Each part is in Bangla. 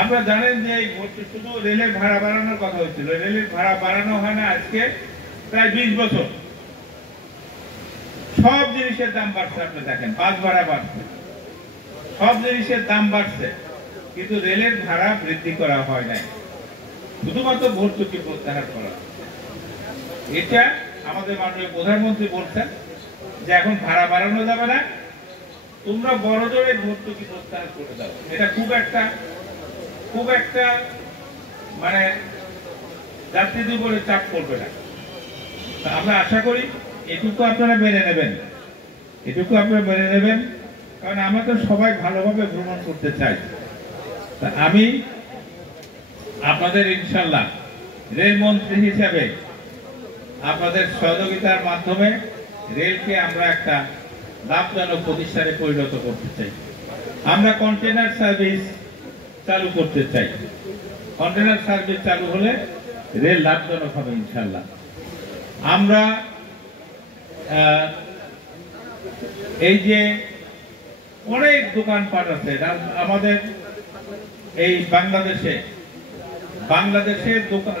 আপনারা জানেন যে শুধু রেলের ভাড়া বাড়ানোর কথা হচ্ছিল, রেলের ভাড়া বাড়ানো হয় না আজকে প্রায় 20 বছর। সব জিনিসের দাম বাড়ছে, আপনি দেখেন বাস ভাড়া বাড়ছে, সব জিনিসের দাম বাড়ছে, কিন্তু রেলের ভাড়া বৃদ্ধি করা হয় নাই, শুধুমাত্র ভর্তুকি প্রত্যাহার করা। এটা আমাদের মাননীয় প্রধানমন্ত্রী বলছেন যে এখন ভাড়া বাড়ানো যাবে না, তোমরা বড় জোরে ভর্তুকি প্রত্যাহার করে দাও। এটা খুব একটা মানে যাত্রীদের উপরে চাপ পড়বে না। আমরা আশা করি এটুকু আপনারা মেনে নেবেন, কারণ আমরা তো সবাই ভালোভাবে ভ্রমণ করতে চাই। আমি আপনাদের ইনশাল্লাহ রেলমন্ত্রী হিসাবে আপনাদের সহযোগিতার মাধ্যমে রেলকে আমরা একটা লাভজনক প্রতিষ্ঠানে পরিণত করতে চাই। আমরা কন্টেনার সার্ভিস চালু করতে চাই। কন্টেনার সার্ভিস চালু হলে রেল লাভজনক হবে ইনশাল্লাহ। আমরা এই যে অনেক দোকানপাট আছে আমাদের এই বাংলাদেশে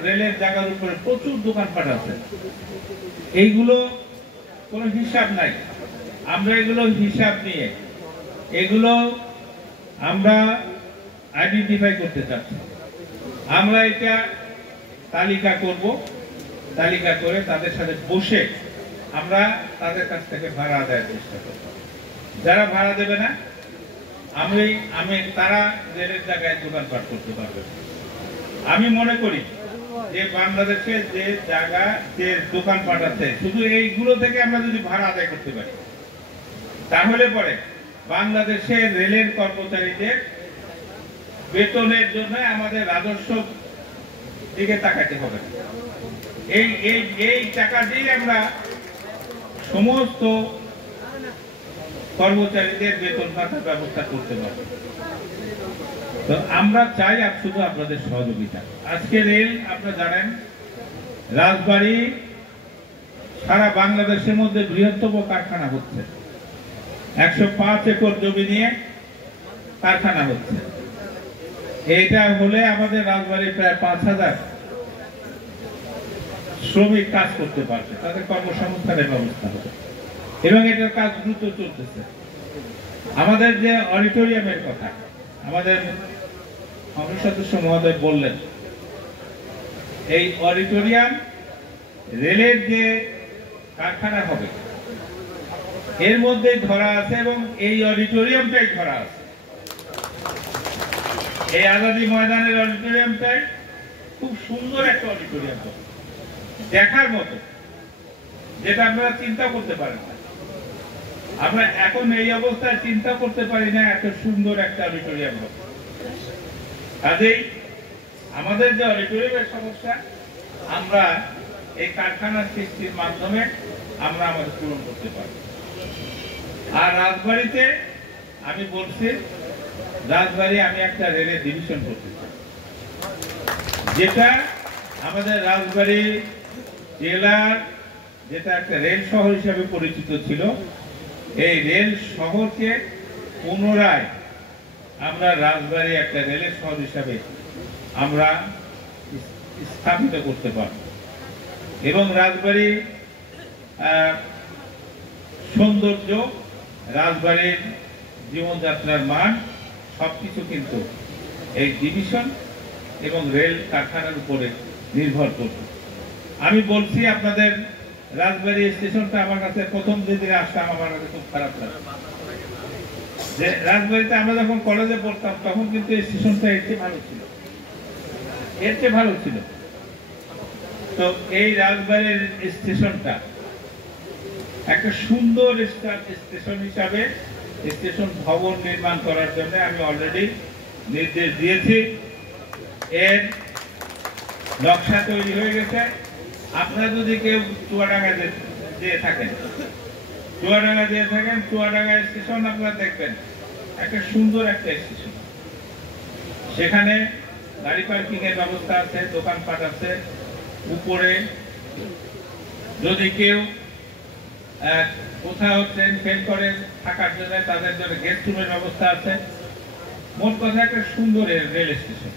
রেলের জায়গার উপরে প্রচুর দোকানপাট আছে, এইগুলো কোনো হিসাব নাই। আমরা এগুলো হিসাব নিয়ে এগুলো আমরা আইডেন্টিফাই করতে চাচ্ছি। আমরা এটা তালিকা করব, তালিকা করে তাদের সাথে বসে আমরা তাদের কাছ থেকে ভাড়া আদায়ের চেষ্টা করব। যারা ভাড়া দেবে না তারা রেলের জায়গায় দোকানপাট করতে পারবে। আমি মনে করি যে বাংলাদেশে যে জায়গা যে দোকানপাট আছে শুধু এইগুলো থেকে আমরা যদি ভাড়া আদায় করতে পারি, তাহলে পরে বাংলাদেশে রেলের কর্মচারীদের বেতনের জন্য আমাদের রাজস্ব দিকে তাকাতে হবে। এই টাকা দিয়ে আমরা সমস্ত কর্মচারীদের বেতন ভাতার ব্যবস্থা করতে পারব। তো আমরা চাই শুধু আপনাদের সহযোগিতা। আজকে রেল আপনারা জানেন রাজবাড়ী সারা বাংলাদেশের মধ্যে বৃহত্তম কারখানা হচ্ছে, 105 একর জমি নিয়ে কারখানা হচ্ছে। এটা হলে আমাদের রাজবাড়ী প্রায় 5000 শ্রমিক কাজ করতে পারবে, তাদের কর্মসংস্থানের ব্যবস্থা হবে এবং এটার কাজ দ্রুত চলতেছে। আমাদের যে অডিটোরিয়ামের কথা আমাদের সদস্য মহোদয় বললেন, এই অডিটোরিয়াম রেলের যে কারখানা হবে এর মধ্যেই ধরা আছে এবং এই অডিটোরিয়ামটাই ধরা আছে। এই আজাদী ময়দানের অডিটোরিয়ামটাই খুব সুন্দর একটা অডিটোরিয়াম, দেখার মতো, যেটা আপনারা চিন্তা করতে পারেন না। আমরা এখন এই অবস্থায় চিন্তা করতে পারি না এত সুন্দর একটা অডিটোরিয়াম হবে। কাজেই আমাদের যে অডিটোরিয়ামের সমস্যা আমরা এই কারখানা সৃষ্টির মাধ্যমে আমরা আমাদের পূরণ করতে পারি। আর রাজবাড়ীতে আমি বলছি, রাজবাড়ী আমি একটা রেলের ডিভিশন করতে চাই, যেটা আমাদের রাজবাড়ী জেলার যেটা একটা রেল শহর হিসাবে পরিচিত ছিল, এই রেল শহরকে পুনরায় আমরা রাজবাড়ী একটা রেলের শহর হিসাবে আমরা স্থাপিত করতে পারব এবং রাজবাড়ী সৌন্দর্য, রাজবাড়ির জীবনযাত্রার মান সবকিছু কিন্তু এই ডিভিশন এবং রেল কারখানার উপরে নির্ভর করবে। আমি বলছি আপনাদের রাজবাড়ী স্টেশনটা আমার কাছে প্রথম দিকে আসতাম আমার কাছে খুব খারাপ লাগে, যে রাজবাড়িতে আমরা যখন কলেজে পড়তাম তখন কিন্তু এই স্টেশনটা এর চেয়ে ভালো ছিল। তো এই রাজবাড়ির স্টেশনটা একটা সুন্দর স্টেশন হিসাবে স্টেশন ভবন নির্মাণ করার জন্য আমি অলরেডি নির্দেশ দিয়েছি। এর নকশা তৈরি হয়ে গেছে। আপনারা যদি কেউ চুয়াডাঙ্গা দিয়ে থাকেন, চুয়াডাঙ্গা স্টেশন আপনারা দেখবেন একটা সুন্দর একটা স্টেশন। সেখানে গাড়ি পার্কিং এর ব্যবস্থা আছে, দোকানপাট আছে। উপরে যদি কেউ কোথাও ট্রেন ফেল করে থাকার জন্য তাদের জন্য গেস্ট রুমের ব্যবস্থা আছে। মোট কথা একটা সুন্দর রেল স্টেশন।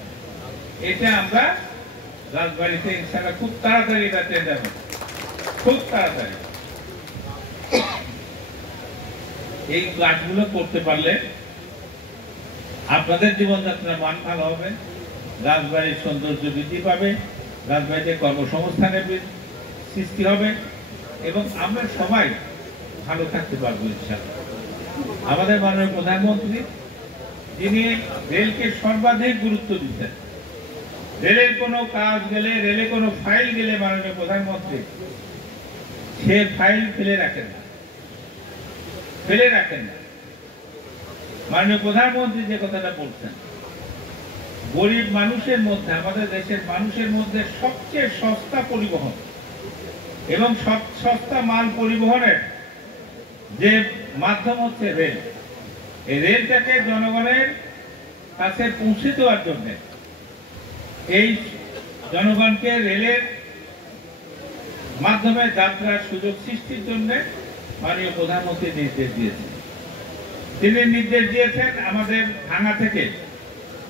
এটা আমরা রাজবাড়িতে ইনশাআল্লাহ খুব তাড়াতাড়ি এটা টেন্ডার হবে, খুব তাড়াতাড়ি। এই কাজগুলো করতে পারলে আপনাদের জীবনযাত্রার মান ভালো হবে, রাজবাড়ির সৌন্দর্য বৃদ্ধি পাবে, রাজবাড়িতে কর্মসংস্থানের সৃষ্টি হবে এবং আমরা সবাই ভালো থাকতে পারবো ইনশাআল্লাহ। আমাদের মাননীয় প্রধানমন্ত্রী, যিনি রেলকে সর্বাধিক গুরুত্ব দিচ্ছেন, রেলের কোনো কাজ গেলে, রেলে কোনো ফাইল গেলে মাননীয় প্রধানমন্ত্রী সে ফাইল ফেলে রাখেন না, ফেলে রাখেন না। মাননীয় প্রধানমন্ত্রী যে কথাটা বলছেন, গরিব মানুষের মধ্যে, আমাদের দেশের মানুষের মধ্যে সবচেয়ে সস্তা পরিবহন এবং সস্তা মাল পরিবহনের যে মাধ্যম হচ্ছে রেল। এই রেলটাকে জনগণের কাছে পৌঁছে দেওয়ার জন্য, এই জনগণকে রেলের মাধ্যমে যাত্রার সুযোগ সৃষ্টির জন্য মাননীয় প্রধানমন্ত্রী নির্দেশ দিয়েছেন। তিনি নির্দেশ দিয়েছেন আমাদের ভাঙা থেকে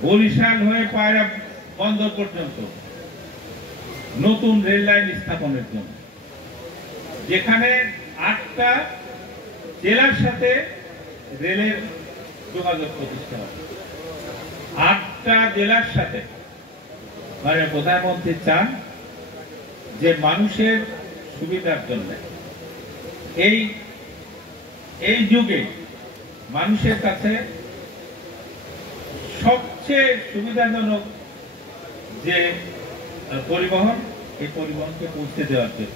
বরিশাল হয়ে পায়রা বন্দর পর্যন্ত নতুন রেল লাইন স্থাপনের জন্য, যেখানে 8টা জেলার সাথে রেলের যোগাযোগ প্রতিষ্ঠা হবে। 8টা জেলার সাথে মাননীয় প্রধানমন্ত্রী চান যে মানুষের সুবিধার জন্য এই যুগে মানুষের কাছে সবচেয়ে সুবিধাজনক যে পরিবহন, এই পরিবহনকে পৌঁছে দেওয়ার জন্য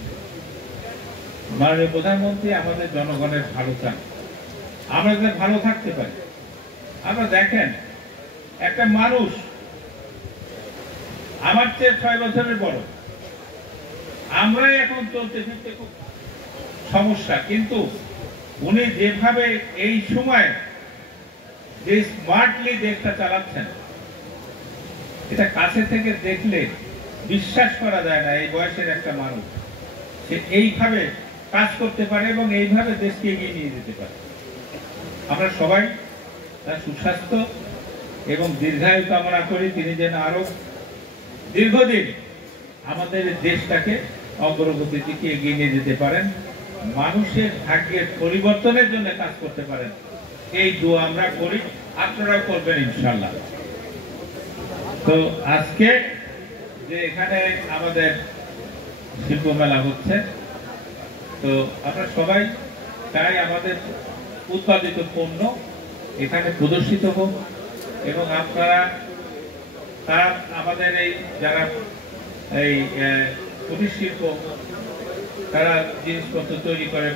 মাননীয় প্রধানমন্ত্রী আমাদের জনগণের ভালো চান, আমরা যাতে ভালো থাকতে পারি। আমরা দেখেন, একটা মানুষ আমার চেয়ে 6 বছরের বড়, আমরাই এখন চলতে ফিরতে খুব সমস্যা, কিন্তু উনি যেভাবে এই সময় যে স্মার্টলি দেশটা চালাচ্ছেন, এটা কাছে থেকে দেখলে বিশ্বাস করা যায় না এই বয়সের একটা মানুষ সে এইভাবে কাজ করতে পারে এবং এইভাবে দেশকে এগিয়ে নিয়ে যেতে পারে। আমরা সবাই তার সুস্বাস্থ্য এবং দীর্ঘায়ু কামনা করি, তিনি যেন আরো দীর্ঘদিন আমাদের দেশটাকে অগ্রগতির দিকে এগিয়ে নিয়ে যেতে পারেন, মানুষের ভাগ্যের পরিবর্তনের জন্য কাজ করতে পারেন। এই দোয়া আমরা করি, আপনারাও করবেন ইনশাআল্লাহ। তো আজকে যে এখানে আমাদের শিল্প মেলা হচ্ছে, তো আমরা সবাই চাই আমাদের উৎপাদিত পণ্য এখানে প্রদর্শিত হোক এবং আপনারা তারা আমাদের এই যারা এই কুটির শিল্প, তারা জিনিসপত্র তৈরি করে,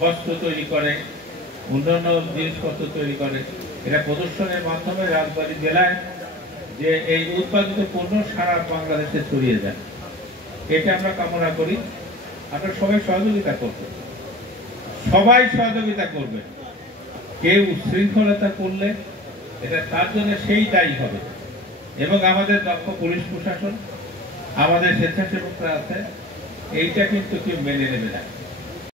বস্ত্র তৈরি করে, অন্যান্য জিনিসপত্র তৈরি করে, এটা প্রদর্শনের মাধ্যমে রাজবাড়ী জেলায় যে এই উৎপাদিত পণ্য সারা বাংলাদেশে ছড়িয়ে যায়, এটা আমরা কামনা করি। আপনারা সবাই সহযোগিতা করবেন, সবাই সহযোগিতা করবেন। কেউ উচ্ছৃঙ্খলতা করলে এটা তার জন্য সেই দায়ী হবে এবং আমাদের দক্ষ পুলিশ প্রশাসন, আমাদের স্বেচ্ছাসেবকরা আছে, এইটা কিন্তু কেউ মেনে নেবে না।